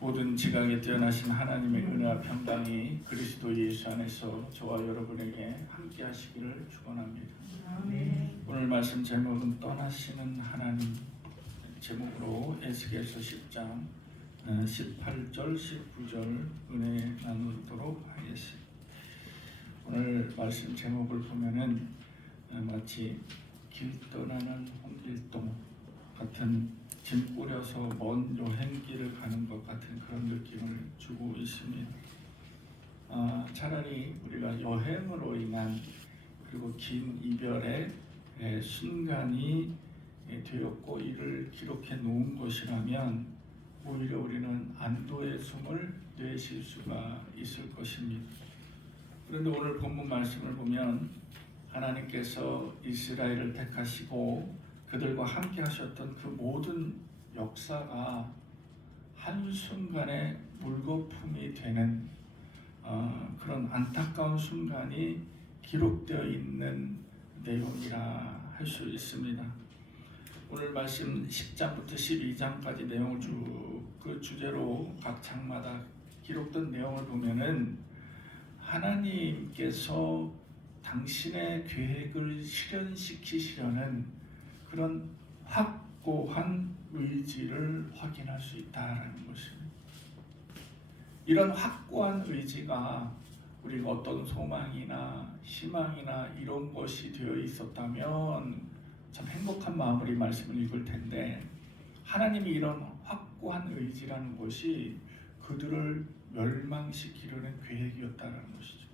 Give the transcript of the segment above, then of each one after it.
모든 지각에 뛰어나신 하나님의 은혜와 평강이 그리스도 예수 안에서 저와 여러분에게 함께 하시기를 축원합니다. 아멘. 오늘 말씀 제목은 떠나시는 하나님 제목으로 에스겔서 10장 18절 19절 은혜 나누도록 하겠습니다. 오늘 말씀 제목을 보면은 마치 길 떠나는 홍길동 같은 짐 꾸려서 먼 여행길을 가는 것 같은 그런 느낌을 주고 있습니다. 차라리 우리가 여행으로 인한 그리고 긴 이별의 순간이 되었고 이를 기록해 놓은 것이라면 오히려 우리는 안도의 숨을 내쉴 수가 있을 것입니다. 그런데 오늘 본문 말씀을 보면 하나님께서 이스라엘을 택하시고 그들과 함께 하셨던 그 모든 역사가 한순간에 물거품이 되는 그런 안타까운 순간이 기록되어 있는 내용이라 할 수 있습니다. 오늘 말씀 10장부터 12장까지 내용을 그 주제로 각 장마다 기록된 내용을 보면은 하나님께서 당신의 계획을 실현시키시려는 그런 확고한 의지를 확인할 수 있다라는 것입니다. 이런 확고한 의지가 우리가 어떤 소망이나 희망이나 이런 것이 되어 있었다면 참 행복한 마음으로 이 말씀을 읽을 텐데 하나님이 이런 확고한 의지라는 것이 그들을 멸망시키려는 계획이었다는 것이죠.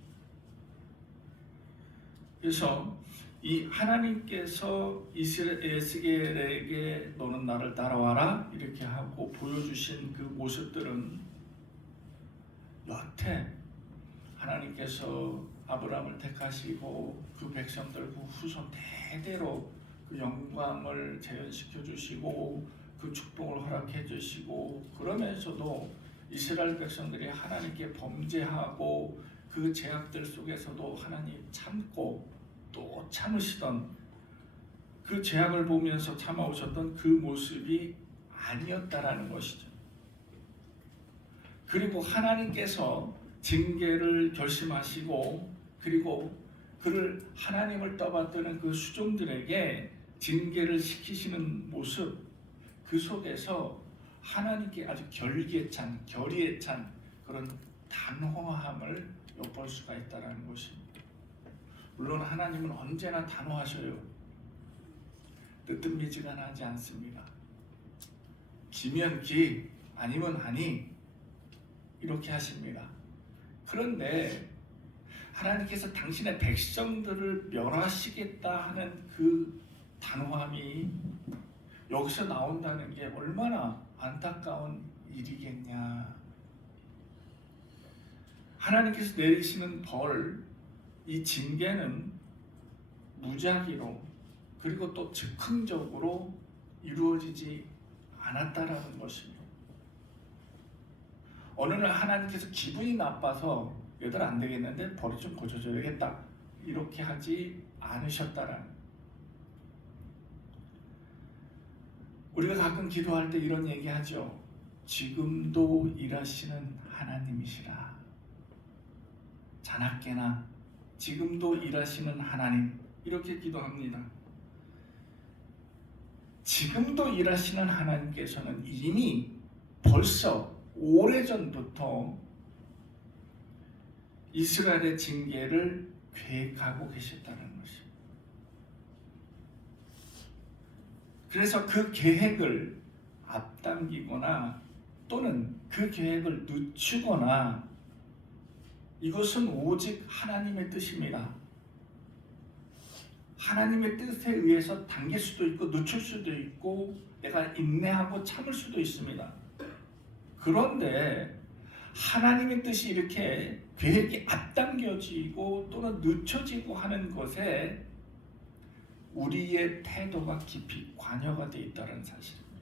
그래서 이 하나님께서 에스겔에게 너는 나를 따라와라 이렇게 하고 보여주신 그 모습들은 여태 하나님께서 아브라함을 택하시고 그 백성들 그 후손 대대로 그 영광을 재현시켜 주시고 그 축복을 허락해 주시고 그러면서도 이스라엘 백성들이 하나님께 범죄하고 그 제약들 속에서도 하나님 참고 또 참으시던 그 제약을 보면서 참아오셨던 그 모습이 아니었다라는 것이죠. 그리고 하나님께서 징계를 결심하시고 그리고 그를 하나님을 떠받드는 그 수종들에게 징계를 시키시는 모습 그 속에서 하나님께 아주 결의에 찬 그런 단호함을 엿볼 수가 있다는 것입니다. 물론 하나님은 언제나 단호하셔요. 뜨뜻미지근하지 않습니다. 기면 기, 아니면 아니 이렇게 하십니다. 그런데 하나님께서 당신의 백성들을 멸하시겠다 하는 그 단호함이 여기서 나온다는 게 얼마나 안타까운 일이겠냐. 하나님께서 내리시는 벌, 이 징계는 무작위로 그리고 또 즉흥적으로 이루어지지 않았다라는 것입니다. 어느 날 하나님께서 기분이 나빠서 얘들 안 되겠는데 벌이 좀 고쳐줘야겠다 이렇게 하지 않으셨다라는. 우리가 가끔 기도할 때 이런 얘기하죠. 지금도 일하시는 하나님이시라. 자나깨나 지금도 일하시는 하나님 이렇게 기도합니다. 지금도 일하시는 하나님께서는 이미 벌써 오래전부터 이스라엘의 징계를 계획하고 계셨다는 것입니다. 그래서 그 계획을 앞당기거나 또는 그 계획을 늦추거나 이것은 오직 하나님의 뜻입니다. 하나님의 뜻에 의해서 당길 수도 있고 늦출 수도 있고 내가 인내하고 참을 수도 있습니다. 그런데 하나님의 뜻이 이렇게 계획이 앞당겨지고 또는 늦춰지고 하는 것에 우리의 태도가 깊이 관여가 되어 있다는 사실입니다.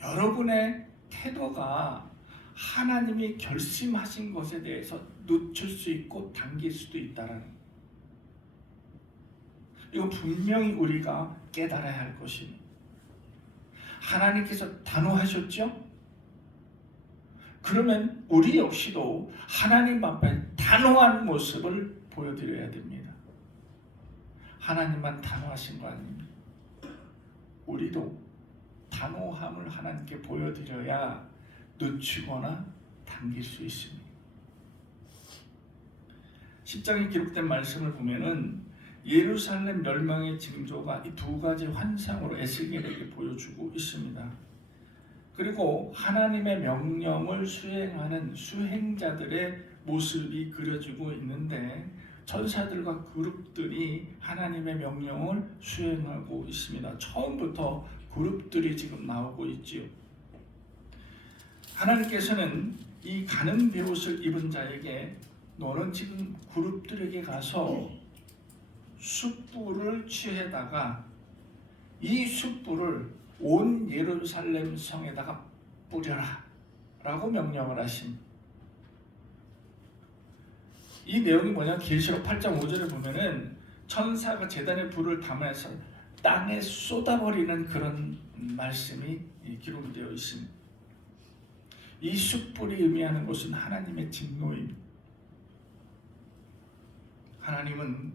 여러분의 태도가 하나님이 결심하신 것에 대해서 늦출 수 있고 당길 수도 있다는 이거 분명히 우리가 깨달아야 할 것입니다. 하나님께서 단호하셨죠? 그러면 우리 역시도 하나님 앞에 단호한 모습을 보여드려야 됩니다. 하나님만 단호하신 거 아닙니까? 우리도 단호함을 하나님께 보여드려야 늦추거나 당길 수 있습니다. 10장에 기록된 말씀을 보면은 예루살렘 멸망의 징조가 이 두 가지 환상으로 에스겔에게 보여주고 있습니다. 그리고 하나님의 명령을 수행하는 수행자들의 모습이 그려지고 있는데 천사들과 그룹들이 하나님의 명령을 수행하고 있습니다. 처음부터 그룹들이 지금 나오고 있지요. 하나님께서는 이 가는 베옷을 입은 자에게 너는 지금 그룹들에게 가서 숯불을 취해다가 이 숯불을 온 예루살렘 성에다가 뿌려라 라고 명령을 하십니다. 이 내용이 뭐냐? 계시록 8장 5절에 보면은 천사가 제단에 불을 담아서 땅에 쏟아버리는 그런 말씀이 기록이 되어 있습니다. 이 숯불이 의미하는 것은 하나님의 진노입니다. 하나님은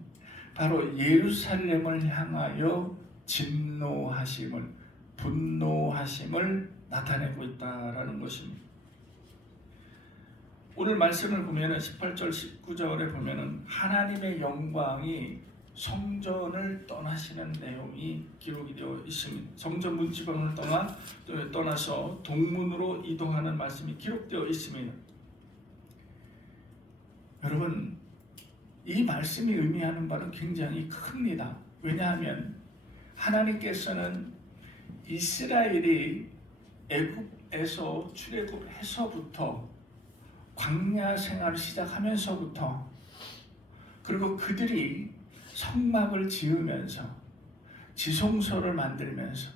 바로 예루살렘을 향하여 진노하심을, 분노하심을 나타내고 있다라는 것입니다. 오늘 말씀을 보면 18절 19절에 보면 하나님의 영광이 성전을 떠나시는 내용이 기록이 되어 있습니다. 성전 문지방을 떠나서 동문으로 이동하는 말씀이 기록되어 있습니다. 여러분, 이 말씀이 의미하는 바는 굉장히 큽니다. 왜냐하면 하나님께서는 이스라엘이 애굽에서 출애굽해서부터 광야 생활을 시작하면서부터 그리고 그들이 성막을 지으면서 지성소를 만들면서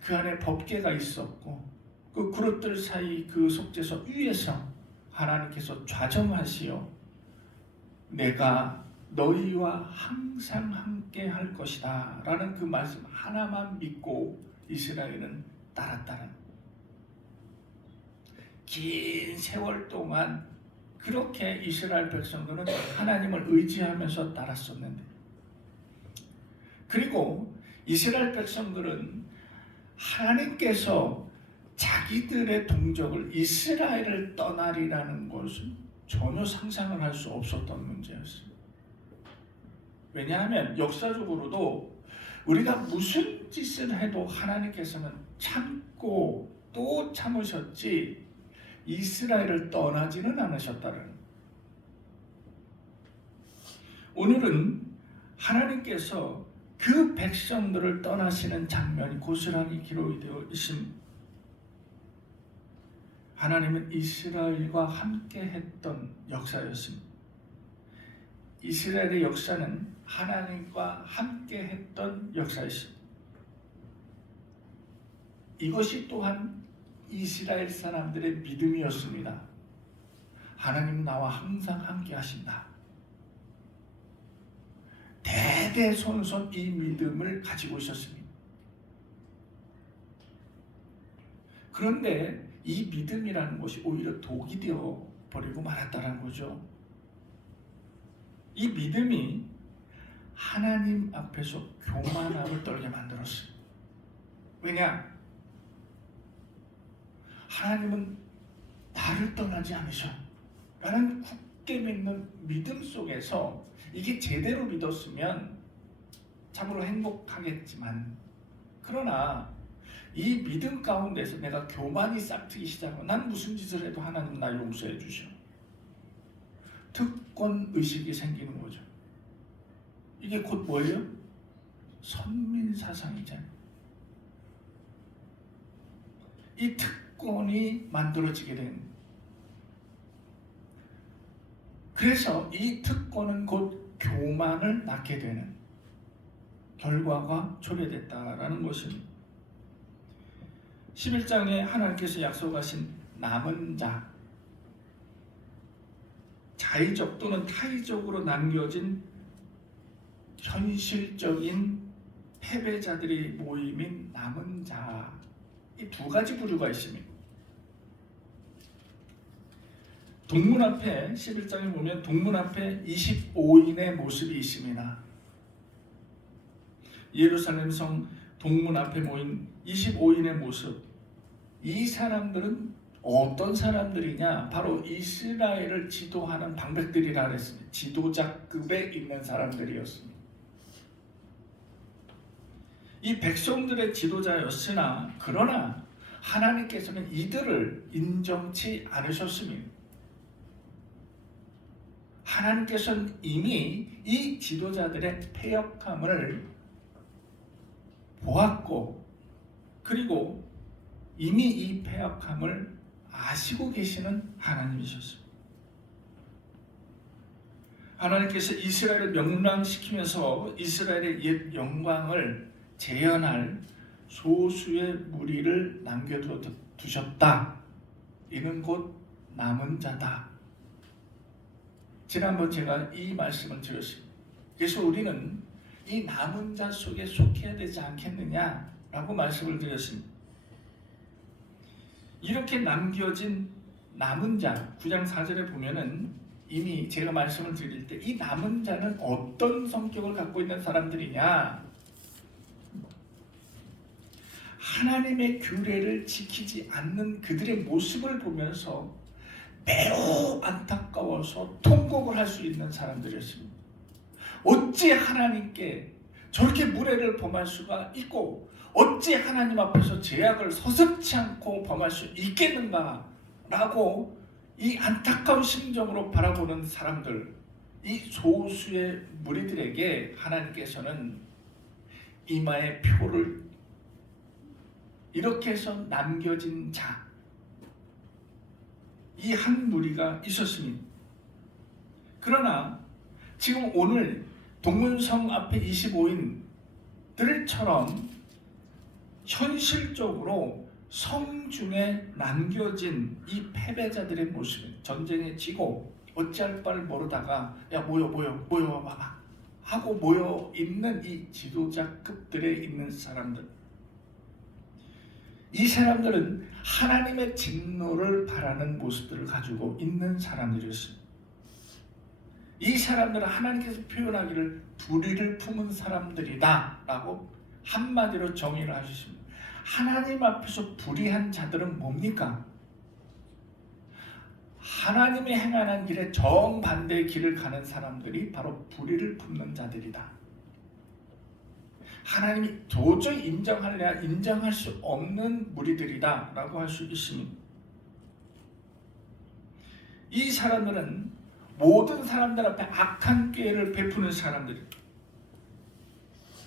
그 안에 법궤가 있었고 그 그릇들 사이 그 속죄소 위에서 하나님께서 좌정하시어 내가 너희와 항상 함께 할 것이다 라는 그 말씀 하나만 믿고 이스라엘은 따랐다는, 긴 세월 동안 그렇게 이스라엘 백성들은 하나님을 의지하면서 따랐었는데, 그리고 이스라엘 백성들은 하나님께서 자기들의 동족을 이스라엘을 떠나리라는 것은 전혀 상상을 할 수 없었던 문제였습니다. 왜냐하면 역사적으로도 우리가 무슨 짓을 해도 하나님께서는 참고 또 참으셨지 이스라엘을 떠나지는 않으셨다는. 오늘은 하나님께서 그 백성들을 떠나시는 장면이 고스란히 기록이 되어 있습니다. 하나님은 이스라엘과 함께 했던 역사였습니다. 이스라엘의 역사는 하나님과 함께 했던 역사였습니다. 이것이 또한 이스라엘 사람들의 믿음이었습니다. 하나님 나와 항상 함께 하신다. 대대손손 이 믿음을 가지고 있었습니다. 그런데 이 믿음이라는 것이 오히려 독이 되어 버리고 말았다는 거죠. 이 믿음이 하나님 앞에서 교만함을 떨게 만들었어요. 왜냐? 하나님은 나를 떠나지 않으셔 라는 굳게 믿는 믿음 속에서 이게 제대로 믿었으면 참으로 행복하겠지만, 그러나 이 믿음 가운데서 내가 교만이 싹트기 시작하면 난 무슨 짓을 해도 하나님 나 용서해 주셔. 특권 의식이 생기는 거죠. 이게 곧 뭐예요? 선민 사상이잖아요. 이 특권이 만들어지게 된, 그래서 이 특권은 곧 교만을 낳게 되는 결과가 초래됐다라는 것입니다. 11장에 하나님께서 약속하신 남은 자, 자의적 또는 타의적으로 남겨진 현실적인 패배자들의 모임인 남은 자, 이 두 가지 부류가 있습니다. 동문 앞에 11장에 보면 동문 앞에 25인의 모습이 있습니다. 예루살렘 성 동문 앞에 모인 25인의 모습. 이 사람들은 어떤 사람들이냐? 바로 이스라엘을 지도하는 방백들이라 그랬습니다. 지도자급에 있는 사람들이었습니다. 이 백성들의 지도자였으나 그러나 하나님께서는 이들을 인정치 않으셨습니다. 하나님께서는 이미 이 지도자들의 패역함을 보았고 그리고 이미 이 패역함을 아시고 계시는 하나님이셨습니다. 하나님께서 이스라엘을 멸망시키면서 이스라엘의 옛 영광을 재현할 소수의 무리를 남겨두셨다. 이는 곧 남은 자다. 지난번 제가 이 말씀을 드렸습니다. 그래서 우리는 이 남은 자 속에 속해야 되지 않겠느냐라고 말씀을 드렸습니다. 이렇게 남겨진 남은 자 9장 4절에 보면은 이미 제가 말씀을 드릴 때 이 남은 자는 어떤 성격을 갖고 있는 사람들이냐? 하나님의 규례를 지키지 않는 그들의 모습을 보면서 매우 안타까워서 통곡을 할 수 있는 사람들이었습니다. 어찌 하나님께 저렇게 무례를 범할 수가 있고 어찌 하나님 앞에서 죄악을 서슴지 않고 범할 수 있겠는가 라고 이 안타까운 심정으로 바라보는 사람들, 이 소수의 무리들에게 하나님께서는 이마에 표를 이렇게 해서 남겨진 자, 이 한 무리가 있었습니다. 그러나 지금 오늘 동문성 앞에 25인들처럼 현실적으로 성 중에 남겨진 이 패배자들의 모습, 전쟁에 지고 어찌할 바를 모르다가 야 모여 와봐 하고 모여 있는 이 지도자급들에 있는 사람들, 이 사람들은 하나님의 진노를 바라는 모습들을 가지고 있는 사람들이었습니다. 이 사람들은 하나님께서 표현하기를 불의를 품은 사람들이다 라고 한마디로 정의를 하셨습니다. 하나님 앞에서 불의한 자들은 뭡니까? 하나님이 행하는 길에 정반대의 길을 가는 사람들이 바로 불의를 품는 자들이다. 하나님이 도저히 인정할 수 없는 무리들이다 라고 할 수 있습니다. 이 사람들은 모든 사람들 앞에 악한 꾀를 베푸는 사람들입니다.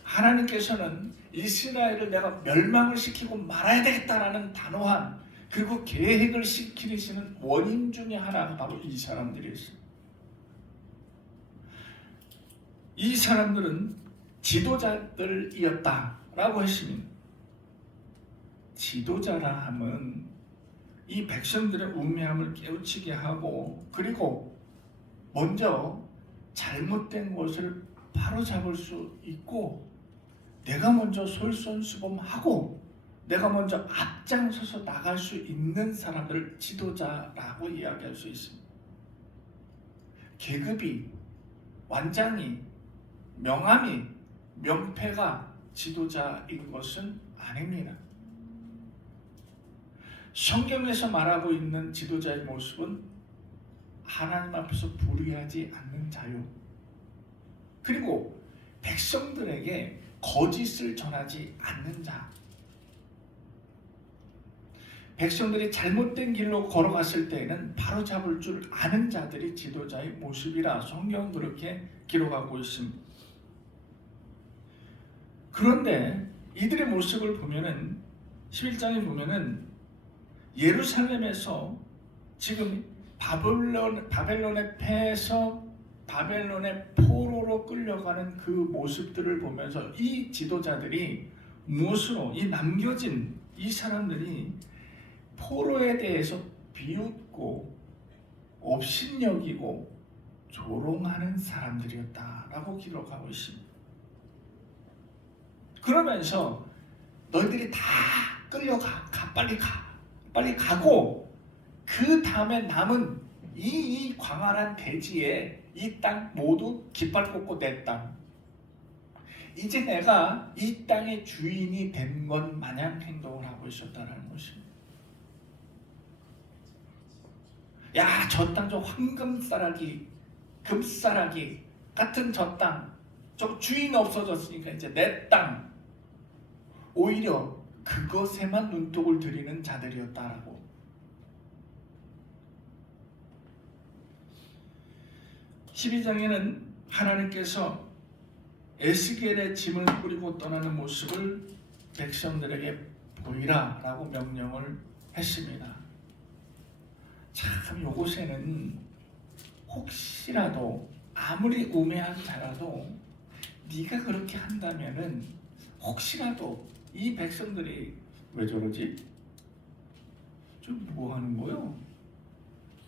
하나님께서는 이스라엘을 내가 멸망을 시키고 말아야 되겠다라는 단호한 그리고 계획을 시키시는 원인 중에 하나가 바로 이 사람들이었습니다. 이 사람들은 지도자들이었다라고 했습니다. 지도자라 함은 이 백성들의 우매함을 깨우치게 하고 그리고 먼저 잘못된 것을 바로잡을 수 있고 내가 먼저 솔선수범하고 내가 먼저 앞장서서 나갈 수 있는 사람들을 지도자라고 이야기할 수 있습니다. 계급이, 완장이, 명함이, 명패가 지도자인 것은 아닙니다. 성경에서 말하고 있는 지도자의 모습은 하나님 앞에서 불의하지 않는 자유, 그리고 백성들에게 거짓을 전하지 않는 자, 백성들이 잘못된 길로 걸어갔을 때에는 바로잡을 줄 아는 자들이 지도자의 모습이라 성경은 그렇게 기록하고 있습니다. 그런데 이들의 모습을 보면은 11장에 보면은 예루살렘에서 지금 바벨론의 패에서 바벨론의 포로로 끌려가는 그 모습들을 보면서 이 지도자들이 무엇으로 이 남겨진 이 사람들이 포로에 대해서 비웃고 업신여기고 조롱하는 사람들이었다라고 기록하고 있습니다. 그러면서 너희들이 다 끌려가, 빨리 가고 그 다음에 남은 이 광활한 대지에 이 땅 모두 깃발 꽂고 내 땅. 이제 내가 이 땅의 주인이 된 것 마냥 행동을 하고 있었다는 것입니다. 야, 저 땅 저 황금싸라기, 금싸라기 같은 저 땅, 저 주인 없어졌으니까 이제 내 땅. 오히려 그것에만 눈독을 들이는 자들이었다라고. 12장에는 하나님께서 에스겔의 짐을 뿌리고 떠나는 모습을 백성들에게 보이라 라고 명령을 했습니다. 참 요곳에는 혹시라도 아무리 우매한 자라도 네가 그렇게 한다면은 혹시라도 이 백성들이 왜 저러지? 좀 뭐 하는 거요?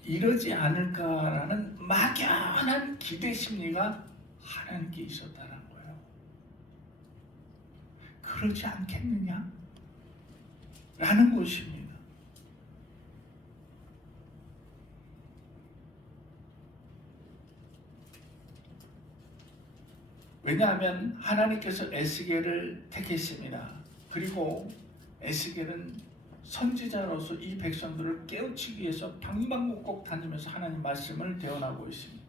이러지 않을까라는 막연한 기대 심리가 하나님께 있었다는 거예요. 그러지 않겠느냐? 라는 것입니다. 왜냐하면 하나님께서 에스겔을 택했습니다. 그리고 에스겔은 선지자로서 이 백성들을 깨우치기 위해서 방방곡곡 다니면서 하나님 말씀을 대언하고 있습니다.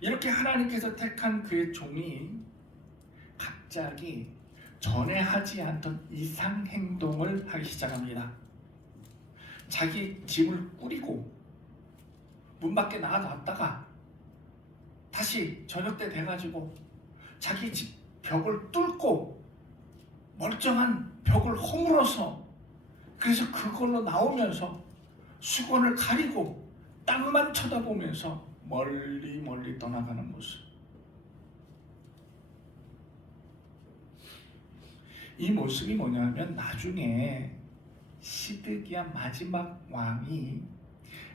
이렇게 하나님께서 택한 그의 종이 갑자기 전에 하지 않던 이상 행동을 하기 시작합니다. 자기 짐을 꾸리고 문 밖에 나가다가 다시 저녁 때 돼가지고 자기 집 벽을 뚫고 멀쩡한 벽을 허물어서 그래서 그걸로 나오면서 수건을 가리고 땅만 쳐다보면서 멀리 멀리 떠나가는 모습. 이 모습이 뭐냐면 나중에 시드기야 마지막 왕이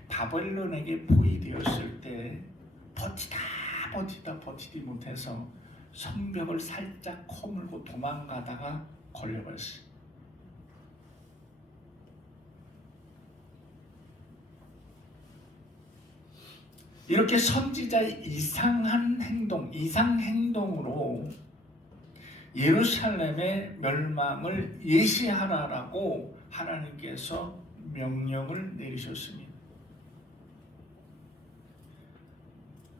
바벨론에게 포위되었을 때 버티지 못해서 성벽을 살짝 허물고 도망가다가 걸려버렸어요. 이렇게 선지자의 이상한 행동, 이상 행동으로 예루살렘의 멸망을 예시하라라고 하나님께서 명령을 내리셨습니다.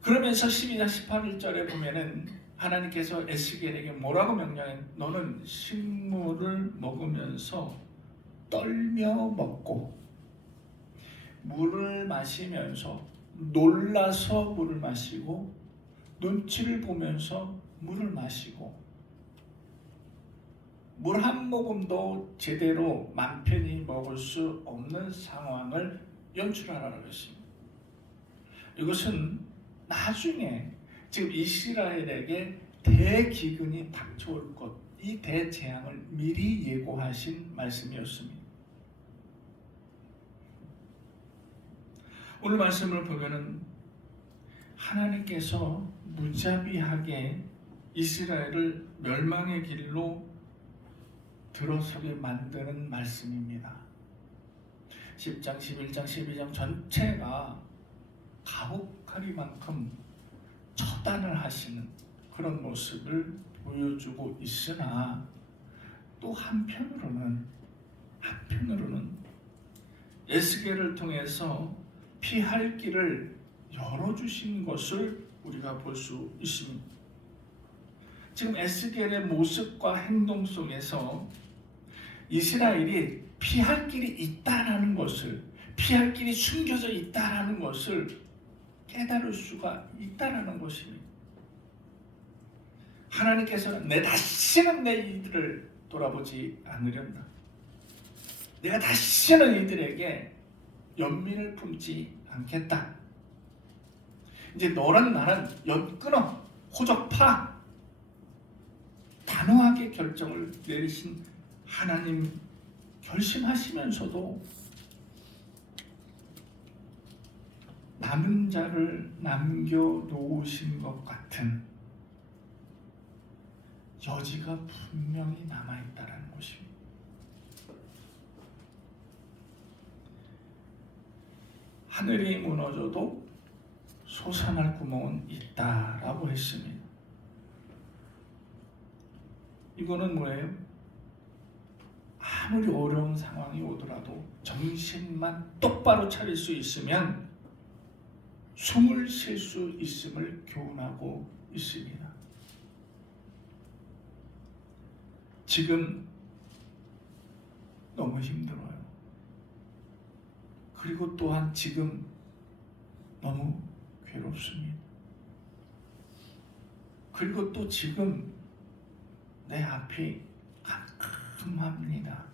그러면서 12장 18절에 보면은 하나님께서 에스겔에게 뭐라고 명령해? 너는 식물을 먹으면서 떨며 먹고 물을 마시면서 놀라서 물을 마시고 눈치를 보면서 물을 마시고 물 한 모금도 제대로 맘 편히 먹을 수 없는 상황을 연출하라고 했습니다. 이것은 나중에 지금 이스라엘에게 대기근이 닥쳐올 것, 이 대재앙을 미리 예고하신 말씀이었습니다. 오늘 말씀을 보면은 하나님께서 무자비하게 이스라엘을 멸망의 길로 들어서게 만드는 말씀입니다. 10장, 11장, 12장 전체가 가혹하리만큼 처단을 하시는 그런 모습을 보여주고 있으나 또 한편으로는 에스겔을 통해서 피할 길을 열어주신 것을 우리가 볼 수 있습니다. 지금 에스겔의 모습과 행동 속에서 이스라엘이 피할 길이 있다라는 것을, 피할 길이 숨겨져 있다라는 것을 깨달을 수가 있다라는 것입니다. 하나님께서는 다시는 내 이들을 돌아보지 않으련다. 내가 다시는 이들에게 연민을 품지 않겠다. 이제 너랑 나는 연 끊어, 호적파. 단호하게 결정을 내리신 하나님 결심하시면서도 남은 자를 남겨놓으신 것 같은 여지가 분명히 남아있다는 것입니다. 하늘이 무너져도 솟아날 구멍은 있다라고 했습니다. 이거는 뭐예요? 아무리 어려운 상황이 오더라도 정신만 똑바로 차릴 수 있으면 숨을 쉴 수 있음을 교훈하고 있습니다. 지금 너무 힘들어요. 그리고 또한 지금 너무 괴롭습니다. 그리고 또 지금 내 앞이 깜깜합니다.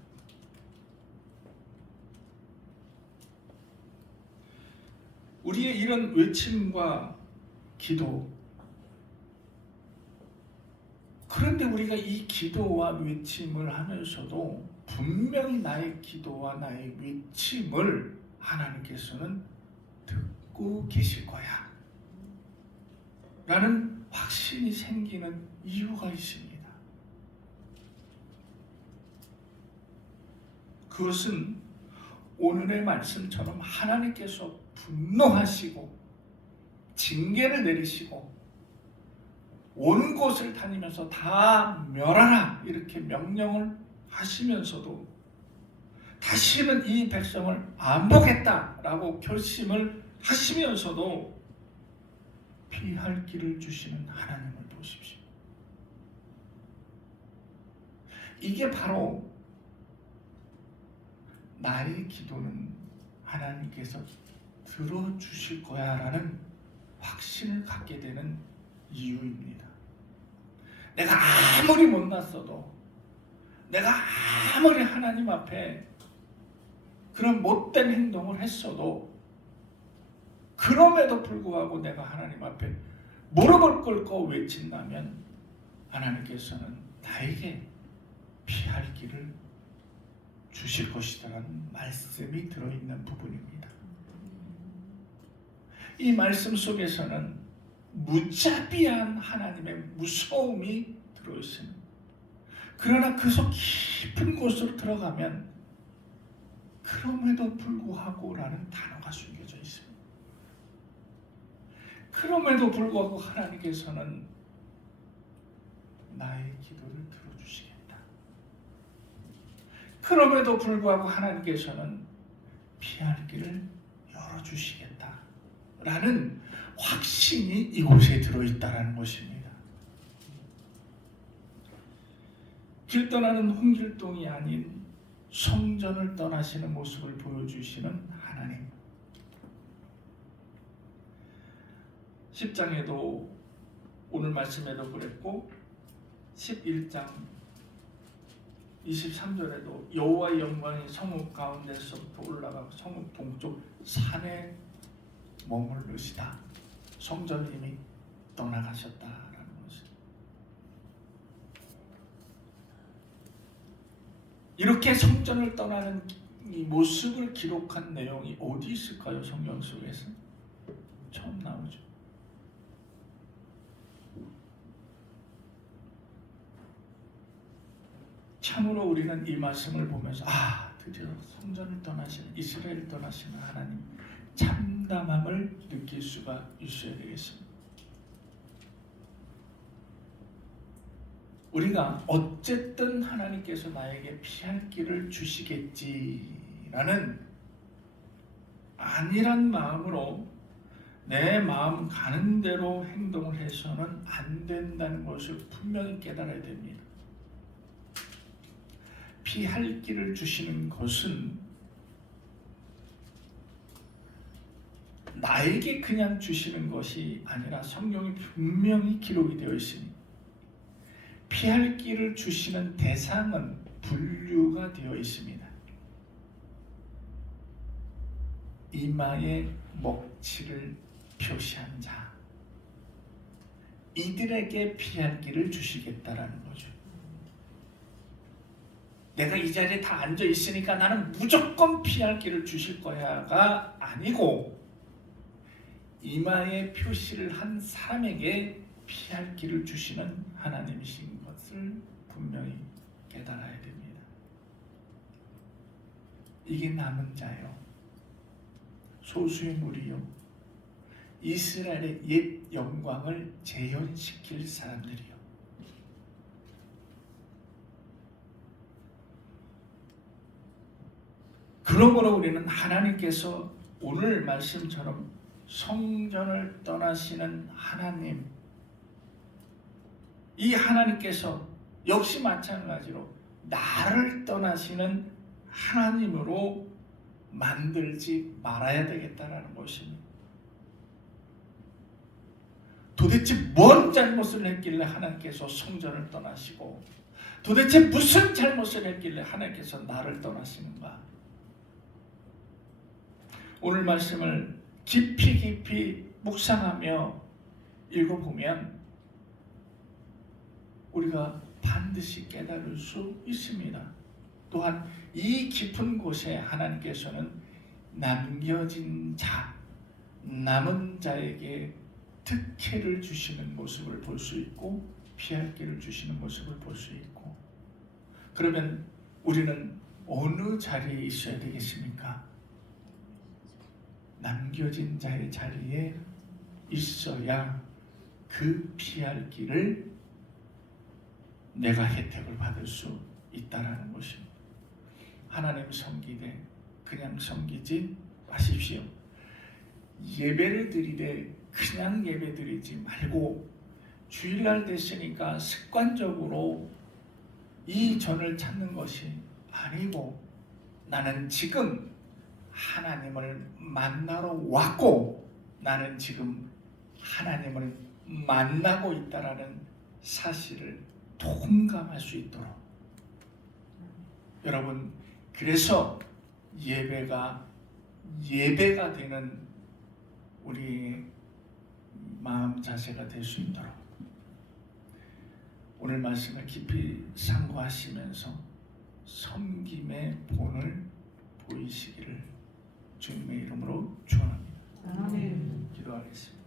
우리의 이런 외침과 기도, 그런데 우리가 이 기도와 외침을 하면서도 분명히 나의 기도와 나의 외침을 하나님께서는 듣고 계실 거야 라는 확신이 생기는 이유가 있습니다. 그것은 오늘의 말씀처럼 하나님께서 분노하시고 징계를 내리시고 온 곳을 다니면서 다 멸하라 이렇게 명령을 하시면서도 다시는 이 백성을 안 보겠다라고 결심을 하시면서도 피할 길을 주시는 하나님을 보십시오. 이게 바로 나의 기도는 하나님께서 들어주실 거야 라는 확신을 갖게 되는 이유입니다. 내가 아무리 못났어도, 내가 아무리 하나님 앞에 그런 못된 행동을 했어도, 그럼에도 불구하고 내가 하나님 앞에 무릎을 꿇고 외친다면 하나님께서는 나에게 피할 길을 주실 것이라는 말씀이 들어있는 부분입니다. 이 말씀 속에서는 무자비한 하나님의 무서움이 들어있습니다. 그러나 그 속 깊은 곳으로 들어가면 그럼에도 불구하고 라는 단어가 숨겨져 있습니다. 그럼에도 불구하고 하나님께서는 나의 기도를 들어주시겠다. 그럼에도 불구하고 하나님께서는 피할 길을 열어주시겠다 라는 확신이 이곳에 들어있다는 것입니다. 길 떠나는 홍길동이 아닌 성전을 떠나시는 모습을 보여주시는 하나님. 10장에도 오늘 말씀에도 그랬고 11장 23절에도 여호와의 영광이 성읍 가운데서부터 올라가고 성읍 동쪽 산에 머물르시다. 성전을 이미 떠나가셨다라는 것을. 이렇게 성전을 떠나는 이 모습을 기록한 내용이 어디 있을까요? 성경 속에서 처음 나오죠. 참으로 우리는 이 말씀을 보면서 드디어 성전을 떠나시는, 이스라엘을 떠나시는 하나님 참담함을 느낄 수가 있어야 되겠습니다. 우리가 어쨌든 하나님께서 나에게 피할 길을 주시겠지라는 안일한 마음으로 내 마음 가는 대로 행동을 해서는 안 된다는 것을 분명히 깨달아야 됩니다. 피할 길을 주시는 것은 나에게 그냥 주시는 것이 아니라 성경이 분명히 기록이 되어 있습니다. 피할 길을 주시는 대상은 분류가 되어 있습니다. 이마에 먹칠을 표시한 자, 이들에게 피할 길을 주시겠다라는 거죠. 내가 이 자리에 다 앉아 있으니까 나는 무조건 피할 길을 주실 거야가 아니고, 이마에 표시를 한 사람에게 피할 길을 주시는 하나님이신 것을 분명히 깨달아야 됩니다. 이게 남은 자요. 소수의 무리요 이스라엘의 옛 영광을 재현시킬 사람들이요. 그러므로 우리는 하나님께서 오늘 말씀처럼 성전을 떠나시는 하나님, 이 하나님께서 역시 마찬가지로 나를 떠나시는 하나님으로 만들지 말아야 되겠다는 것입니다. 도대체 뭔 잘못을 했길래 하나님께서 성전을 떠나시고, 도대체 무슨 잘못을 했길래 하나님께서 나를 떠나시는가? 오늘 말씀을 깊이 묵상하며 읽어보면 우리가 반드시 깨달을 수 있습니다. 또한 이 깊은 곳에 하나님께서는 남겨진 자, 남은 자에게 특혜를 주시는 모습을 볼 수 있고 피할 길을 주시는 모습을 볼 수 있고, 그러면 우리는 어느 자리에 있어야 되겠습니까? 남겨진 자의 자리에 있어야 그 피할 길을 내가 혜택을 받을 수 있다는 것입니다. 하나님 섬기되 그냥 섬기지 마십시오. 예배를 드리되 그냥 예배 드리지 말고, 주일날 됐으니까 습관적으로 이 전을 찾는 것이 아니고, 나는 지금 하나님을 만나러 왔고 나는 지금 하나님을 만나고 있다라는 사실을 통감할 수 있도록, 여러분, 그래서 예배가 되는 우리 마음 자세가 될 수 있도록 오늘 말씀을 깊이 상고하시면서 섬김의 본을 보이시기를 주님의 이름으로 축원합니다. 아멘. 기도하겠습니다.